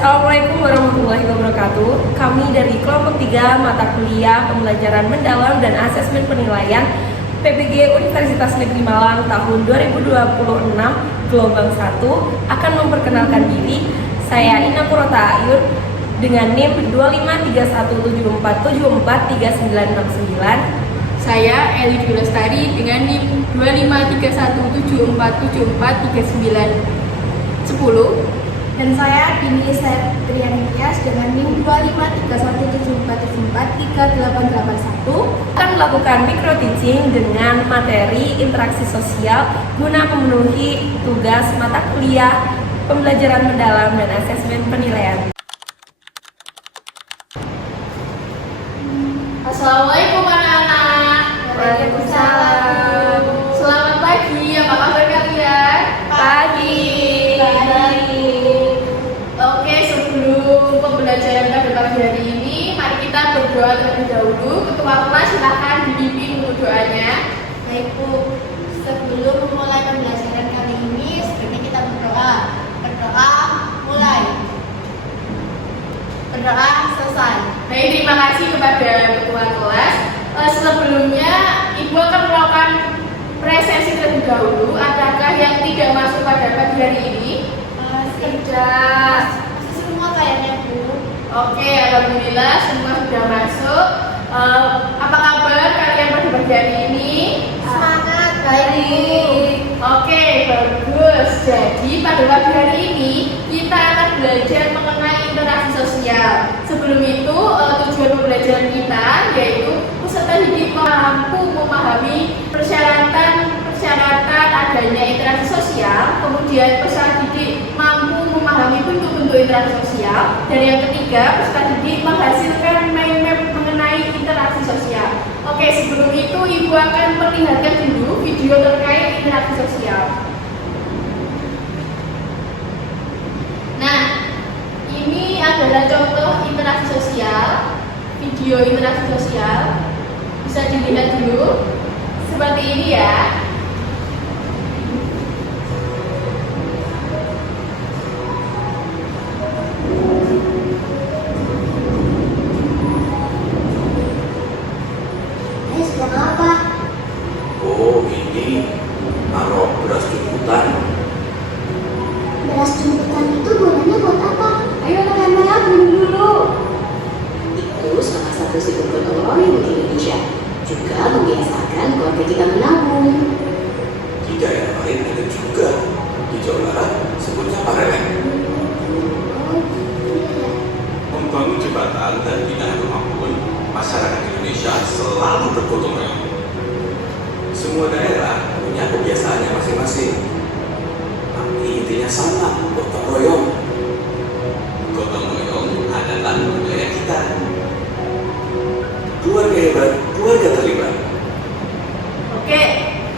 Assalamualaikum warahmatullahi wabarakatuh. Kami dari kelompok 3 mata kuliah pembelajaran mendalam dan asesmen penilaian PPG Universitas Negeri Malang tahun 2026 gelombang 1 akan memperkenalkan diri. Saya Ina Purota Ayun dengan NIM 253174743969. Saya Eli Dwi Lestari dengan NIM 2531743910. Dan saya Dini Triani Tias dengan NIM 253174438881 Akan melakukan micro teaching dengan materi interaksi sosial guna memenuhi tugas mata kuliah pembelajaran mendalam dan asesmen penilaian. Assalamualaikum anak-anak. Waalaikumsalam. Selamat pagi, apa kabar kalian? Pagi. Oke, sebelum pembelajaran pada pagi hari ini, mari kita berdoa terlebih dahulu. Ketua kelas silahkan dipimpin untuk doanya. Baik Bu, sebelum memulai pembelajaran kali ini, sebaiknya kita berdoa. Berdoa mulai, berdoa selesai. Baik, terima kasih kepada ketua kelas. Sebelumnya, Ibu akan melakukan presentasi terlebih dahulu. Adakah yang tidak masuk pada pagi hari ini? Tidak. Masih semua kayaknya Bu. Oke, alhamdulillah semua sudah masuk. Apa kabar kalian pada pagi hari ini? Semangat, baik. Oke, bagus. Jadi pada pagi hari ini kita akan belajar mengenai interaksi sosial. Sebelum itu, tujuan pembelajaran kita yaitu peserta didik mampu memahami persyaratan adanya interaksi sosial, kemudian peserta didik mampu memahami bentuk-bentuk interaksi sosial, dan yang ketiga, peserta didik menghasilkan mind map mengenai interaksi sosial. Oke, sebelum itu Ibu akan perlihatkan dulu video terkait interaksi sosial. Nah, ini adalah contoh interaksi sosial, video interaksi sosial. Bisa dilihat dulu seperti ini ya. Sedang apa? Oh, ini naruh beras jemputan. Beras jemputan itu gunanya buat apa? Ayo kalian menabung dulu. Itu salah satu simbol gotong royong di Indonesia. Juga membiasakan keluarga kita menabung. Di daerah lain ada juga. Di Jawa Barat sebutnya pareleng. Membangun jembatan dan bina rumah pun, masyarakat Indonesia selalu bergotong royong. Semua daerah punya kebiasaannya masing-masing. Tapi intinya sama, gotong royong. Gotong royong adalah budaya kita. Keluarga hebat, keluarga terlibat. Oke,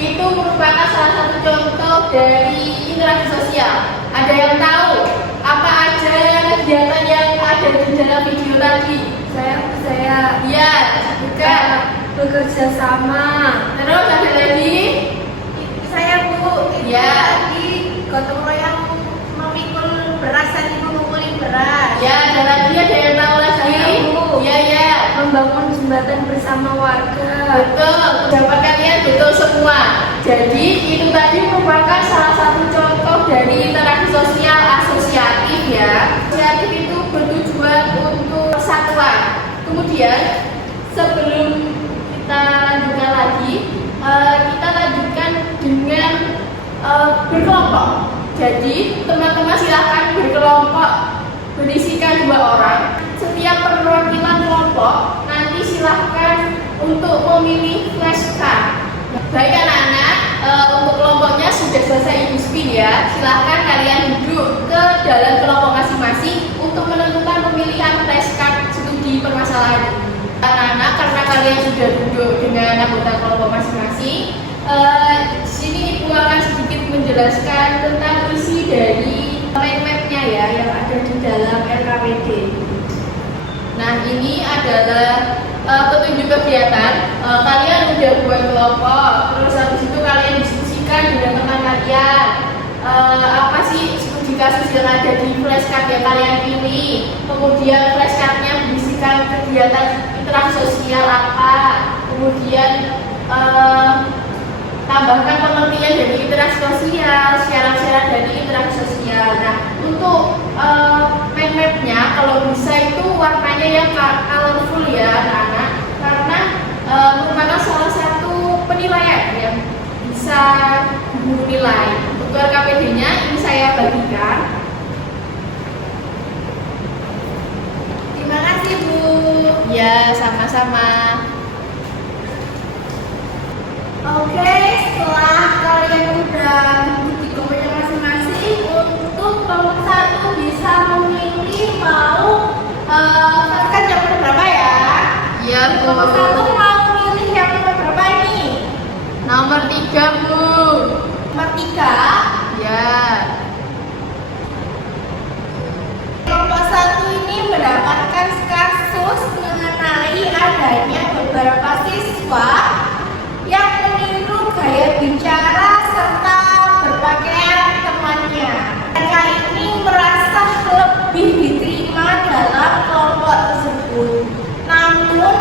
itu merupakan salah satu contoh dari interaksi sosial. Ada yang tahu apa aja kegiatan yang ada di dalam video tadi? Saya Ya, juga. bekerja sama. Terus ada lagi? Saya Bu, itu Ya. tadi gotong royong memikul beras dan ibu ngumpulin beras. Ya, ada lagi, ada yang tahu lagi? Saya, Bu. Iya, ya. Membangun jembatan bersama warga. Betul, jawaban kalian betul semua. Jadi itu tadi merupakan salah satu contoh dari interaksi sosial asosiatif ya. Asosiatif itu bertujuan untuk persatuan. Kemudian sebelum kita lanjutkan lagi, kita lanjutkan dengan berkelompok. Jadi teman-teman silahkan berkelompok berisikan 2 orang. Setiap perwakilan kelompok nanti silahkan untuk memilih flashcard. Baik anak-anak, untuk kelompoknya sudah selesai Ibu spin ya. Silahkan kalian duduk ke dalam kelompok masing-masing untuk menentukan pemilihan flashcard studi permasalahan. Anak-anak, karena kalian sudah duduk dengan anggota kelompok masing-masing, di sini Ibu akan sedikit menjelaskan tentang isi dari mind map-nya ya yang ada di dalam RKPD. Nah, ini adalah petunjuk kegiatan. Kalian udah buat kelompok, terus habis itu kalian diskusikan dengan teman kalian. Apa sih studi kasus yang ada di flashcard yang kalian pilih. Kemudian flashcardnya berisikan kegiatan interaksi sosial apa, kemudian tambahkan pengertian dari interaksi sosial, syarat-syarat dari interaksi sosial. Nah, untuk mind mapnya kalau bisa itu warnanya yang colorful ya anak-anak, karena merupakan salah satu penilaian yang bisa guru nilai. Untuk LKPD-nya ini saya bagikan. Terima kasih Bu. Ya, sama-sama. Oke, setelah kalian udah mengikuti kelompoknya masing-masing, untuk kelompok 1 bisa memilih mau kan yang berapa ya? Ya, Bu. Kelompok 1 mau milih yang berapa ini? Nomor 3, Bu. Nomor 3. Ya. Kelompok 1 ini mendapatkan kasus mengenai adanya beberapa siswa yang meniru gaya bicara serta berpakaian temannya. Mereka ini merasa lebih diterima dalam kelompok tersebut. Namun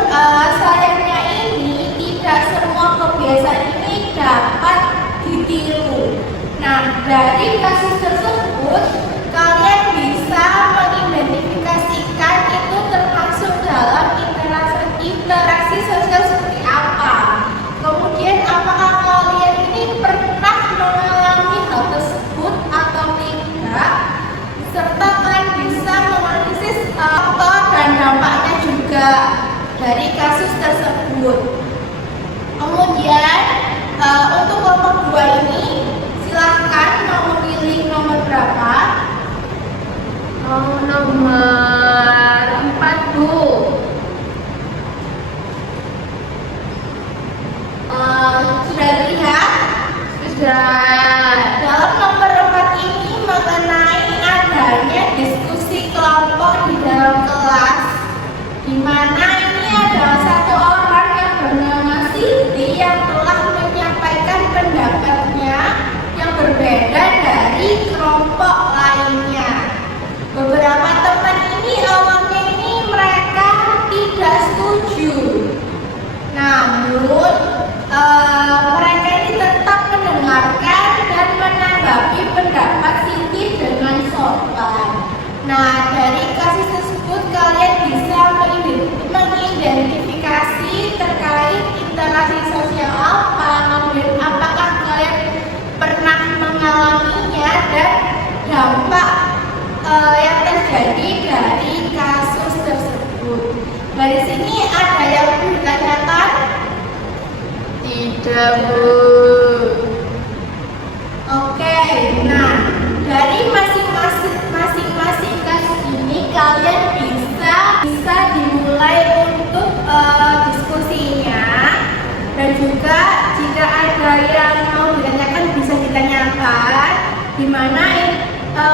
sayangnya ini tidak semua kebiasaan ini dapat ditiru. Nah, dari kasus tersebut kalian bisa mengidentifikasikan itu termasuk dalam interaksi sosial seperti apa. Kemudian apakah kalian ini pernah mengalami hal tersebut atau tidak, serta kalian bisa menganalisis faktor dan dampaknya juga dari kasus tersebut. Kemudian untuk kelompok 2 ini silahkan mau memilih nomor berapa? Nomor 4, Bu. Sudah lihat? Sudah. Dalam nomor 4 ini mengenai adanya diskusi kelompok di dalam kelas, di mana ini adalah satu orang yang bernama Siti yang telah menyampaikan pendapatnya yang berbeda dari kelompok lainnya. Beberapa teman ini awalnya ini mereka tidak setuju, namun mereka ini tetap mendengarkan dan menanggapi pendapat Siti dengan sopan. Nah, dari kasus tersebut kalian bisa mengidentifikasi terkait interaksi sosial apa, kemudian apakah kalian pernah mengalaminya dan dampak yang terjadi dari kasus tersebut. Dari sini ada yang perlu ditanyakan? Tidak, Bu. Oke, nah dari masing-masing kasus ini kalian bisa dimulai untuk diskusinya, dan juga jika ada yang mau ditanyakan bisa ditanyakan, dimana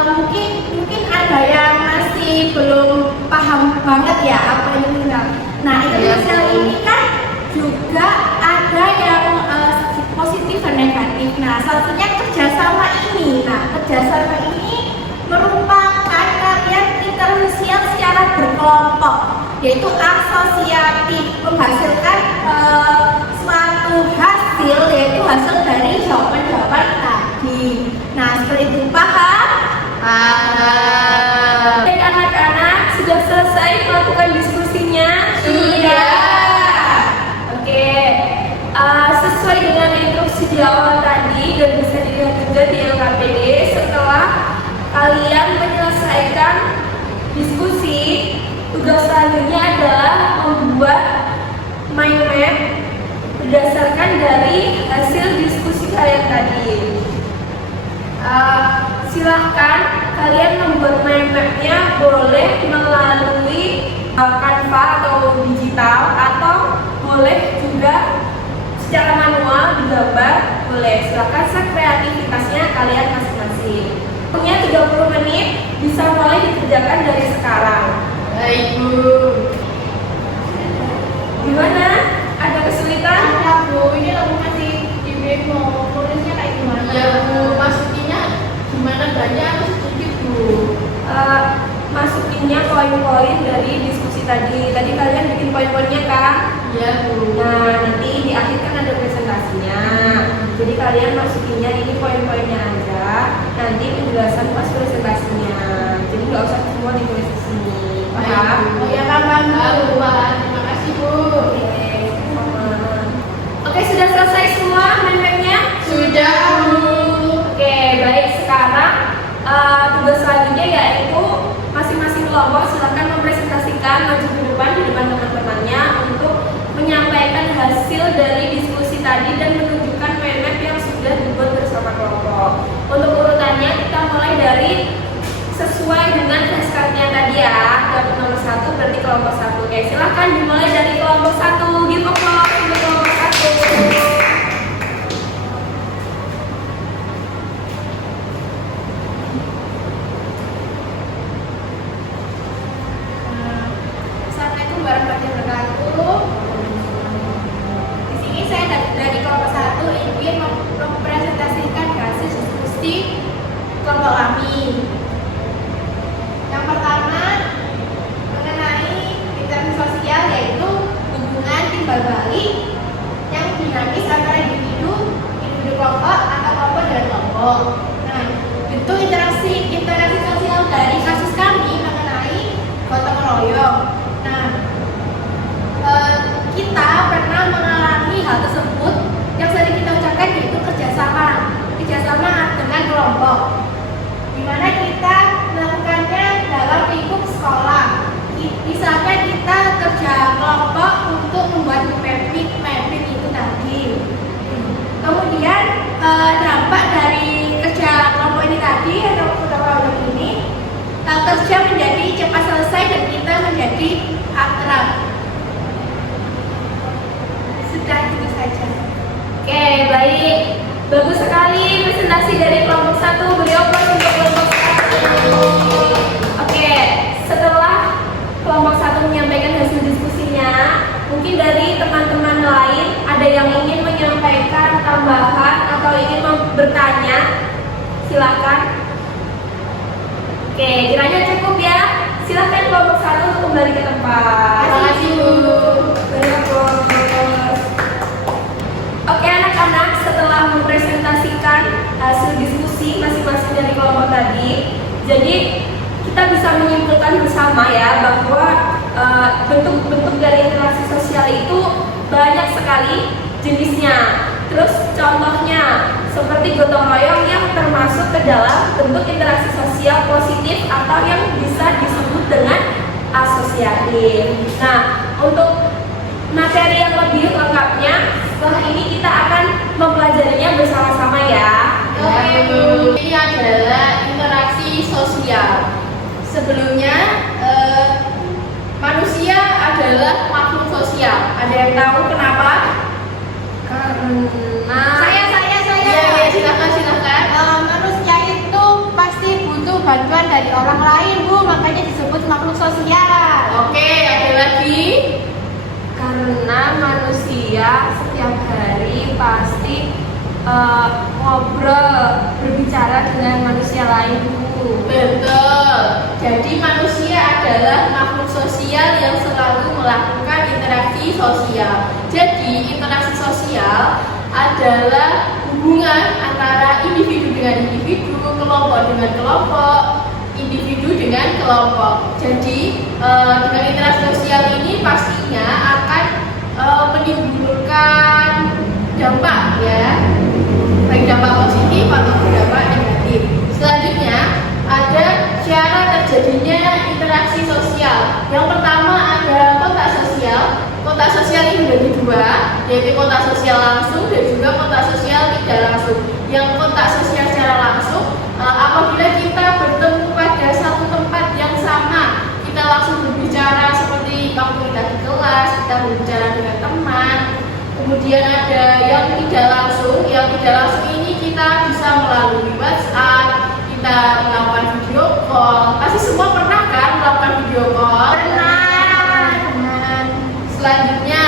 mungkin ada yang masih belum paham banget ya apa ini. Nah, ini kan juga ada yang positif dan negatif. Nah, salah satunya kerjasama ini. Nah, kerjasama ini merupakan kalian intersosial secara berkelompok, yaitu asosiatif, menghasilkan suatu hasil, yaitu hasil dari jawaban-jawaban tadi. Nah, seperti itu, paham? Paham. Baik anak-anak, sudah selesai melakukan diskusinya? Sudah. Oke, sesuai dengan instruksi di awal tadi dan bisa dilihat juga di LKPD, setelah kalian menyelesaikan diskusi, tugas selanjutnya adalah membuat mind map berdasarkan dari hasil diskusi kalian tadi. Silahkan kalian membuat mind map-nya boleh melalui Canva atau digital, atau boleh juga secara manual digambar, boleh. Silahkan sekreativitasnya kalian masing-masing. Punya 30 menit, bisa mulai dikerjakan dari sekarang. Baik, Bu. Gimana? Ada kesulitan? Ada Bu, ini aku masih di bingung nulisnya kayak gimana? Ya, Bu, maksudnya gimana banyak atau sedikit, Bu? poin-poin dari diskusi tadi. Tadi kalian bikin poin-poinnya kan? Iya, Bu. Nah, nanti di akhir kan ada presentasinya. Jadi kalian masukinnya ini poin-poinnya aja. Nanti penjelasan pas presentasinya. Jadi nggak usah semua ditulis di sini. Paham? Oh ya, paham, Bu. Terima kasih, Bu. Oke, sama. Oke, sudah selesai semua main-mainnya? Sudah, Bu. Oke, baik. Sekarang tugas selanjutnya yaitu masing-masing kelompok silakan mempresentasikan maju ke depan di depan teman-temannya untuk menyampaikan hasil dari diskusi tadi dan menunjukkan map yang sudah dibuat bersama kelompok. Untuk urutannya kita mulai dari sesuai dengan flashcardnya tadi ya. Dapat nomor 1 berarti kelompok 1. Oke, silakan dimulai dari kelompok 1. Give applause untuk kelompok 1. Assalamualaikum warahmatullahi wabarakatuh. Di sini saya dari kelompok 1 ingin mempresentasikan hasil diskusi kelompok kami. Yang pertama mengenai interaksi sosial, yaitu hubungan timbal balik yang dinamis antara individu kelompok atau kelompok dengan kelompok. Nah, bentuk interaksi sosial dari kasus kami mengenai gotong royong. Nah, kita pernah mengalami hal tersebut yang sering kita ucapkan, yaitu kerjasama dengan kelompok, di mana kita melakukannya dalam lingkup sekolah. Misalnya kita kerja kelompok untuk membuat mapping itu tadi. Kemudian dampak dari kerja kelompok ini tadi atau gotong royong ini, kerja menjadi cepat selesai dan kita menjadi akrab. Sudah itu saja. Oke, baik. Bagus sekali presentasi dari kelompok 1. Beri aplaus untuk kelompok 1. Oke, setelah kelompok 1 menyampaikan hasil diskusinya, mungkin dari teman-teman lain ada yang ingin menyampaikan tambahan atau ingin bertanya, silakan. Oke, kiranya cukup ya. Silakan kelompok 1 untuk kembali ke tempat. Terima kasih, Bu. Beri aplaus. Oke anak-anak, setelah mempresentasikan hasil diskusi masing-masing dari kelompok tadi, jadi kita bisa menyimpulkan bersama ya bahwa bentuk-bentuk dari interaksi sosial itu banyak sekali jenisnya. Terus contohnya seperti gotong royong yang termasuk ke dalam bentuk interaksi sosial positif atau yang bisa disebut dengan asosiatif. Nah, untuk materi yang lebih lengkapnya setelah ini kita akan mempelajarinya bersama-sama ya. Oke, Bu. Ini adalah interaksi sosial. Sebelumnya, manusia adalah makhluk sosial. Ada yang tahu kenapa? Karena Saya. Iya, silakan. Manusia itu pasti butuh bantuan dari orang lain, Bu. Makanya disebut makhluk sosial. Oke, ada lagi. karena manusia setiap hari pasti ngobrol, berbicara dengan manusia lain, Bu. Betul. Jadi manusia adalah makhluk sosial yang selalu melakukan interaksi sosial. Jadi interaksi sosial adalah hubungan antara individu dengan individu, kelompok dengan kelompok, individu dengan kelompok. Jadi dengan interaksi sosial ini pastinya akan menimbulkan dampak ya, baik dampak positif atau dampak negatif. Selanjutnya ada cara terjadinya interaksi sosial. Yang pertama ada kontak sosial. Kontak sosial ini dibagi dua, yaitu kontak sosial langsung dan juga kontak sosial tidak langsung. Yang kontak sosial secara langsung apabila kita bertemu pada satu tempat yang sama, kita langsung berbicara seperti waktu kita di kelas, kita berbicara dengan teman. Kemudian ada yang tidak langsung. Yang tidak langsung ini kita bisa melalui WhatsApp, kita melakukan video call. Pasti semua pernah kan melakukan video call? Pernah. Selanjutnya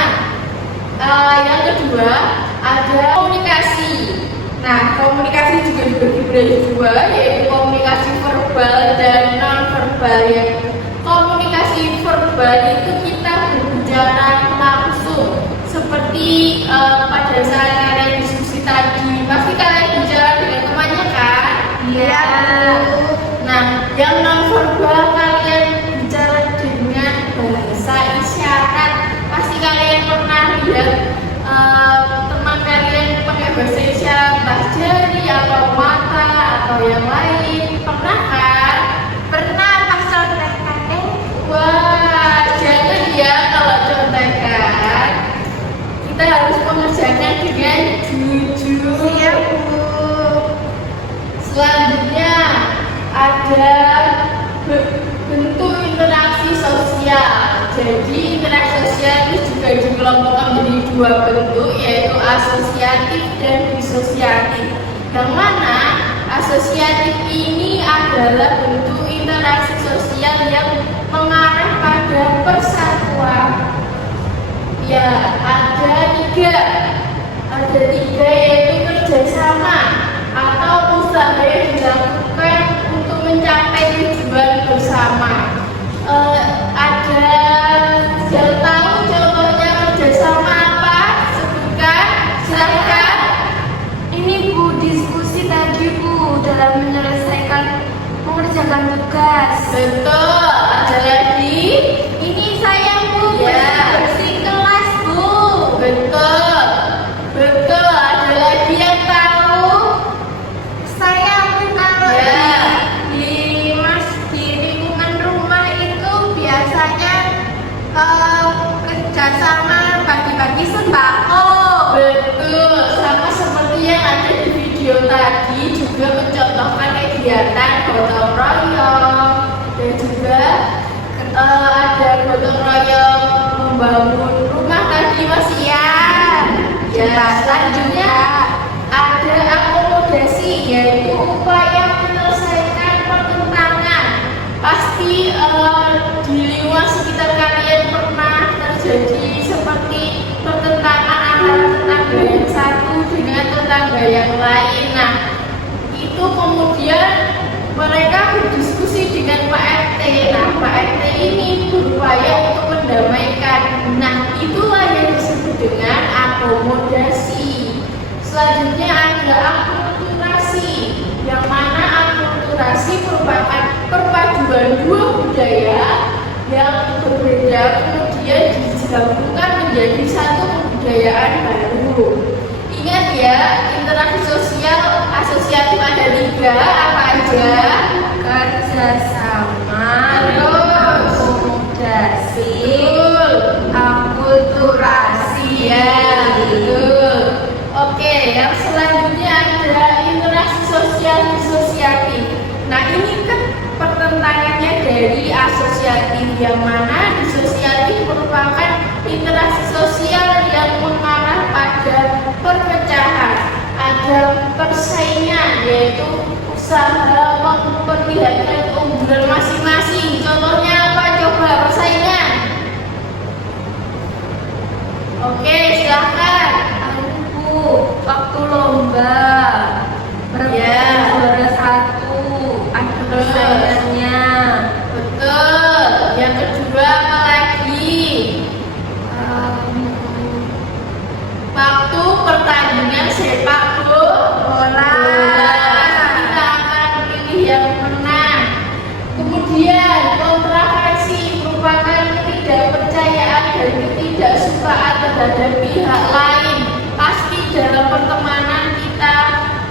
yang kedua ada komunikasi. Nah, komunikasi juga dibagi menjadi dua, yaitu komunikasi verbal dan non verbal. Komunikasi pada saat kalian diskusi tadi pasti kalian bicara dengan temannya kan? Iya. Nah, yang non-verbal kalian bicara dengan bahasa isyarat. Pasti kalian pernah lihat teman kalian pakai bahasa isyarat, entah jari atau mata atau yang lain. Pernah kan? Pernah pas contekan Wah, jangan ya kalau contekan. Kita harus mengerjakan dengan jujur. Iya, Bu. Selanjutnya ada bentuk interaksi sosial. Jadi interaksi sosial itu juga dikelompokkan menjadi dua bentuk, yaitu asosiatif dan disosiatif. Yang mana asosiatif ini adalah bentuk interaksi sosial yang mengarah pada persatuan. Ya, ada tiga yaitu kerjasama atau usaha yang dilakukan untuk mencapai tujuan bersama. Ada yang tahu contohnya kerjasama apa? Sebutkan, silakan. Ini Bu, diskusi tadi Bu dalam mengerjakan tugas. Betul. Ada lagi? Ini saya Bu, Ya. bersih kelas Bu. Betul. Betul. Ada lagi yang tahu? Saya Bu kalau Ya. di lingkungan rumah itu biasanya kerjasama bagi-bagi sembako. Betul, sama seperti yang ada di video tadi, juga mencontohkan kegiatan gotong royong dan juga ada gotong royong membangun rumah tadi Mas ya. Selanjutnya ada akomodasi, yaitu upaya menyelesaikan pertentangan. Pasti di lingkungan sekitar kalian pernah terjadi seperti pertentangan antara tetangga yang satu dengan tetangga yang lain. Nah, itu kemudian mereka berdiskusi dengan Pak RT. Nah, Pak RT ini berupaya untuk mendamaikan. Nah, itulah yang disebut dengan akomodasi. Selanjutnya ada akulturasi, yang mana akulturasi merupakan perpaduan dua budaya yang berbeda kemudian digabungkan menjadi satu kebudayaan baru. Ingat ya, interaksi sosial asosiatif ada tiga, apa aja? Kerjasama, Terus. akomodasi, Betul. akulturasi. Ya, betul. Oke, yang selanjutnya ada interaksi sosial disosiatif. Nah, ini kan pertentangannya dari asosiatif, yang mana disosiatif merupakan interaksi sosial yang mengarah pada perpecahan. Ada persaingan, yaitu usaha memperlihatkan keunggulan masing-masing. Contohnya apa? Coba persaingan. Oke, silahkan. Bu, waktu lomba Ya. juara satu ada persaingannya. Betul. Yang kedua apa lagi? Waktu pertandingan sepak bola. Kita akan pilih yang menang. Kemudian kontroversi merupakan ketidakpercayaan dan ketidaksukaan terhadap pihak lain. Pasti dalam pertemanan kita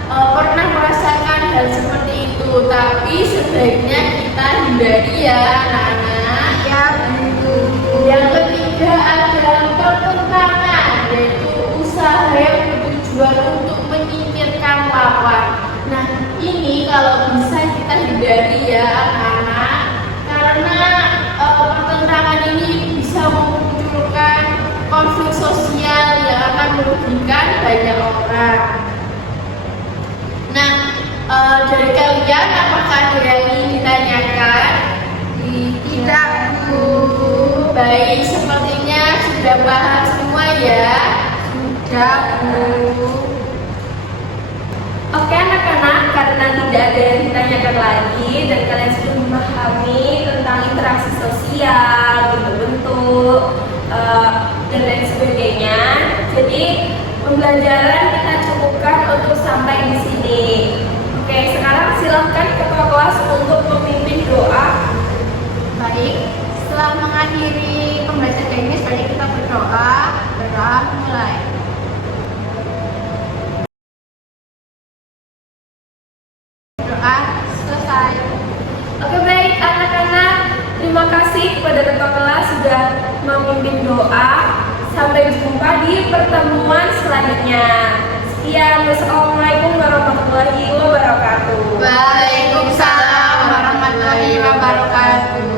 pernah merasakan hal seperti itu, tapi sebaiknya kita hindari ya anak-anak. Ya, Bu. Yang ketiga ada pertentangan, yaitu usaha yang bertujuan untuk menyingkirkan lawan. Nah, ini kalau bisa kita hindari ya anak-anak, karena pertentangan ini bisa memunculkan konflik sosial yang akan merugikan banyak orang. Nah, dari kalian apakah ada yang ingin ditanyakan? Tidak, Bu. Baik, sepertinya sudah paham semua ya. Sudah, Bu. Oke anak-anak, karena tidak ada yang ditanyakan lagi dan kalian sudah memahami tentang interaksi sosial, bentuk-bentuk, dan lain sebagainya, Jadi pembelajaran kita cukupkan untuk sampai di sini. Oke, sekarang silahkan ketua kelas untuk memimpin doa. Baik, setelah mengakhiri pembelajaran teknis, mari kita berdoa. Berdoa mulai. Doa selesai. Oke, baik anak-anak, terima kasih kepada ketua kelas sudah memimpin doa. Sampai jumpa di pertemuan selanjutnya. Sekian, wassalamualaikum warahmatullahi wabarakatuh. Waalaikumsalam warahmatullahi wabarakatuh.